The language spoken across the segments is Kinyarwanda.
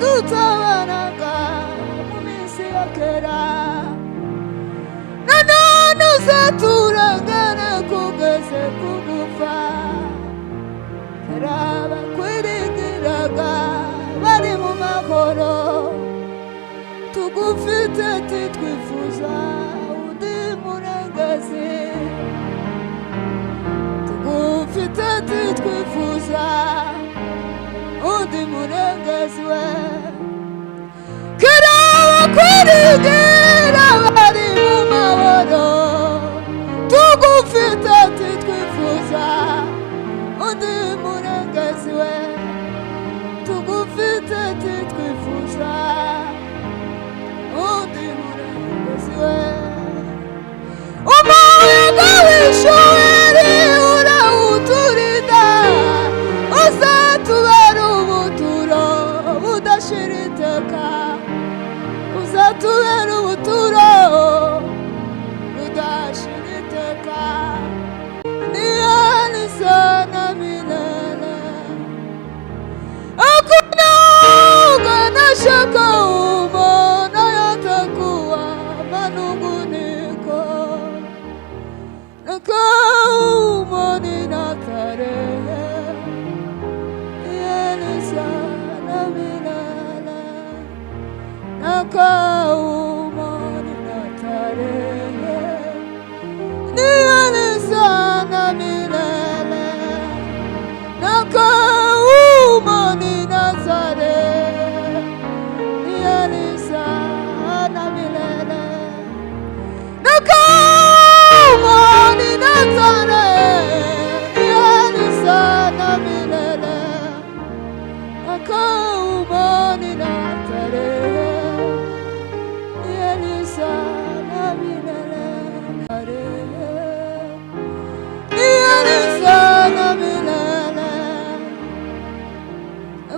wadutabaraga mu minsi ya kera, nanone uzaturangana kugeze ku gupfa. Kera bakwiringiraga bari mu mahoro, tugufite titwifuza undi murengezi, tugufite titwifuza undi murengezi we. Kera bakwiringira bari mu mahoro, tugufite titwifuza undi murengezi we, tugufite titwifuza undi murengezi we. Umuyaga w'ishuheri urawuturinda, uzatubera ubuturo budashira iteka, uzatubera ubuturo budashira iteka. Ni yeye sana milele, hakuna shaka umona yatakuwa manunguniko, nakaumoni na tarehe. Yeye sana milele, nakaumoni na tarehe. Ni yeye sana milele, nakaumoni na tarehe. Ni yeye sana milele, nakaumoni na tarehe. Ni yeye sana milele, nakaumoni na tarehe. Ni yeye sana milele, ni yeye sana milele.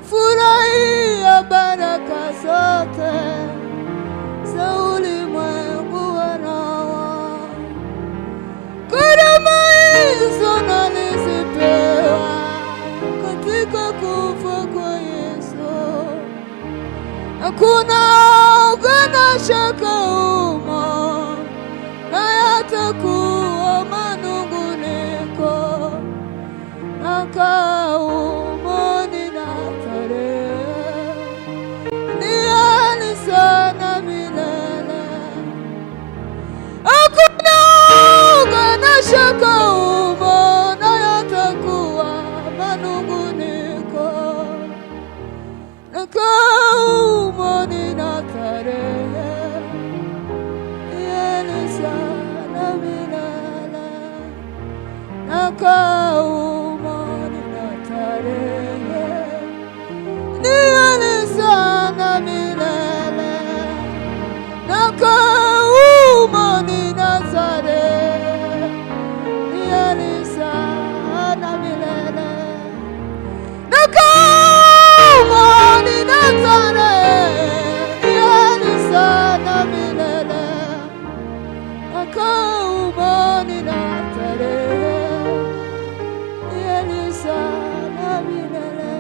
Furahia baraka zote za ulimwengu wanawa, karama hizo nalizipewa katika kufa kwa Yesu. Hakuna ugana shaka umo, na yatakuwa manunguniko, nakaumoni na tarehe. Ni yeye sana milele, hakuna ugana shaka umo, na yatakuwa manunguniko, nakaumoni na tarehe. Ni yeye sana milele, nakaumoni na tarehe. Ni yeye sana milele, nakaumoni na tarehe. Ni yeye sana milele, nakaumoni na tarehe. Ni yeye sana milele, nakaumoni na tarehe. Ni yeye sana milele.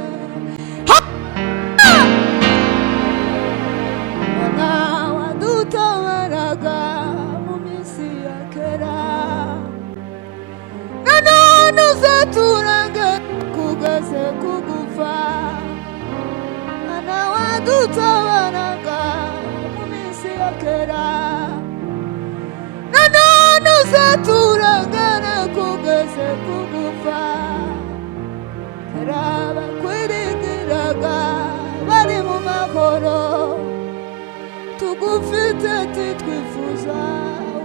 Wana wadutabaraga mu minsi ya kera, nanone uzaturangana kugeze ku gupfa. Wana wadutabaraga mu minsi ya kera, nanone uzaturangana kugeze ku gupfa. Kera bakwiringiraga bari mu mahoro, tugufite titwifuza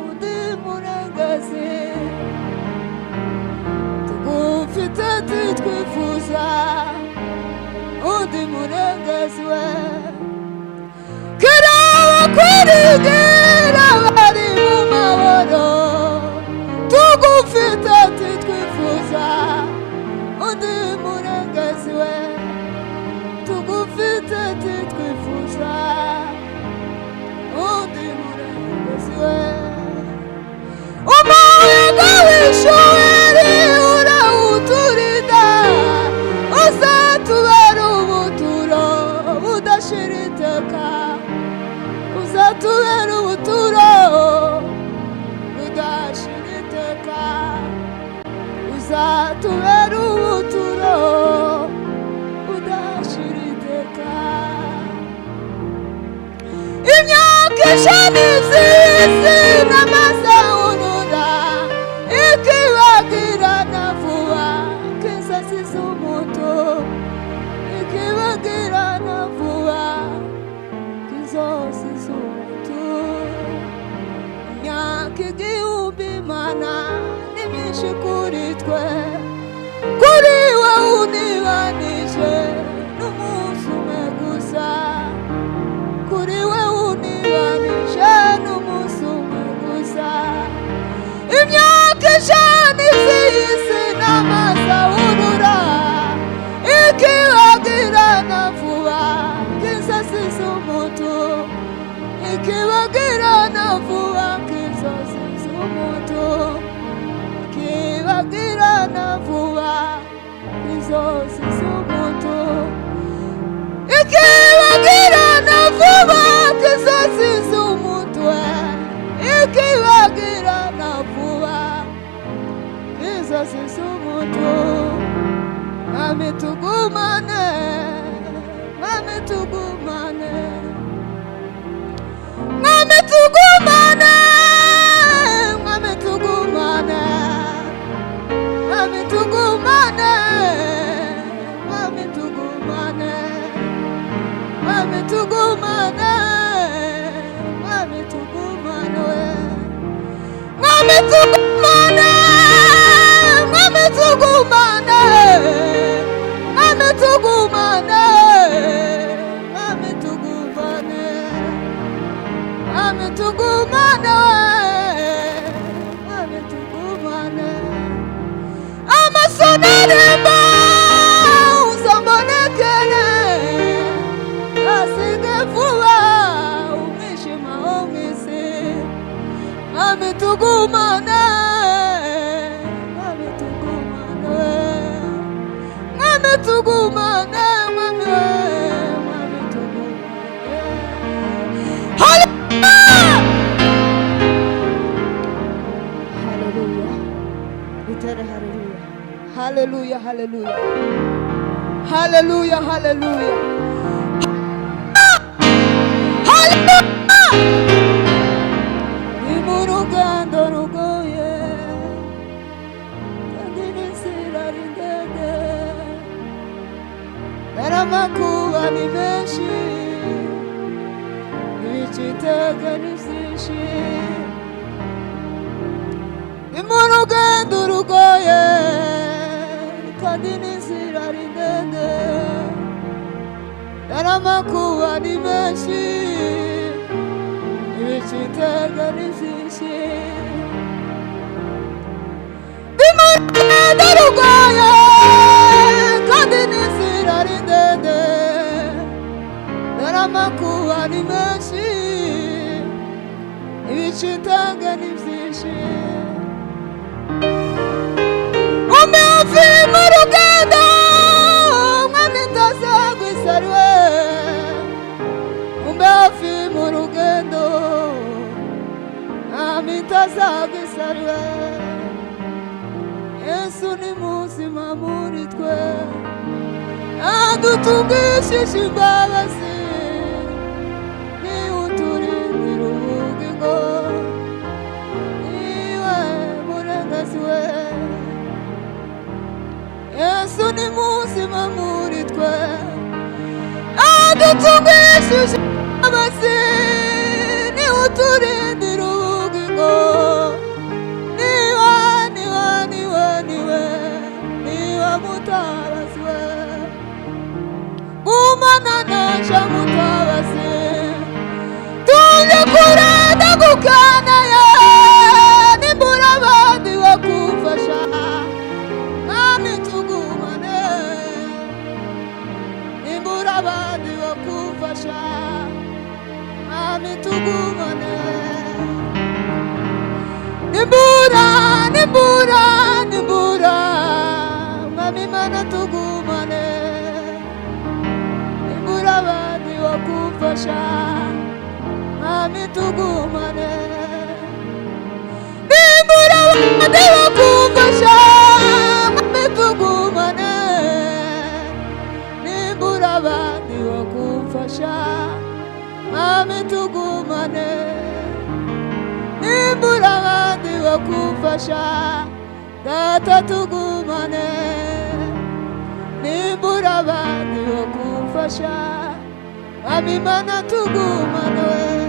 undi murengezi, tugufite titwifuza undi murengezi we. Kera bakwiringira bari mu mahoro, tugufite titwifuza undi murengezi we, tugufite titwifuza undi murengezi we. Umuyaga w'ishuheri urawuturinda, uzatubera ubuturo budashira tubera ubuturo udashira iteka. Imyaka ijana izisi n'amasahurura ikibagirana vuba nk'insazi z'umuto, ikibagirana vuba nk'inzozi z'umuto. Imyaka igihumbi Imana ni myinshi kuri twe, kuri wowe unibanije n'umunsi umwe gusa, kuri wowe unibanije n'umunsi umwe gusa. Imyaka ijana iz'isi n'amasahurura ikibagirana vuba nk'insazi z'umuto, ikibagirana vuba nk'inzozi z'umuto, ikibagirana vuba nk'inzozi z'umuto, ikibagirana vuba nk'inzozi z'umuto, ikibagirana vuba nk'inzozi z'umuto. Mwami tugumane, Mwami tugumane, Mwami tugumane, Mwami tugumane, Mwami tugumane, Mwami tugumane, Mwami tugumane, Mwami tugumane, Mwami tugumane, Mwami tugumane, Mwami tugumane, Mwami tugumane, Mwami tugumane, Mwami tugumane. Amasonaremba uzambonekere asige vuba umwijima wo mw'isi. Mwami tugumane, Mwami tugumane, Mwami tugumane, Mwami we, Mwami tugumane. Hallelujah. Itere hallelujah. Hallelujah, hallelujah. Hallelujah, hallelujah. Hallelujah. Ni mu rugendo rugoye kandi n'inzira ari ndende, n'amakuba ni menshi, ibicitege ni byinshi. Ni mu rugendo rugoye kandi n'inzira ari ndende, n'amakuba ni menshi, ibicitege ni byinshi. Ni mu rugendo rugoye kandi n'inzira ari ndende, n'amakuba ni menshi, ibicitege ni byinshi. Umbe hafi mu rugendo Mwami ntazagwisariwe, umbe hafi mu rugendo Mwami ntazagwisariwe. Yesu ni muzima muri twe, adutungishije imbabazi, ni uturindira ubugingo, niwe murengezi we. Yesu ni muzima muri twe, adutungishije imbabazi, ni uturindira ubugingo, niwe, niwe, niwe, niwe, niwe mutabazi we. Gumana naje mutabazi, tuje kurenda gukana ye, nimbura abandi bakufasha. Mwami tugumane, nimbura abandi bakufasha. Mwami tugumane, nimbura, nimbura, nimbura. Mwami Mana tugumane, nimbura abandi bakufasha. Mwami tugumane, nimbura abandi bakufasha. Mwami wakufasha, Mwami tugumane. Nimbura abandi bakufasha, Data tugumane. Nimbura abandi bakufasha, Mwami Mana tugumane.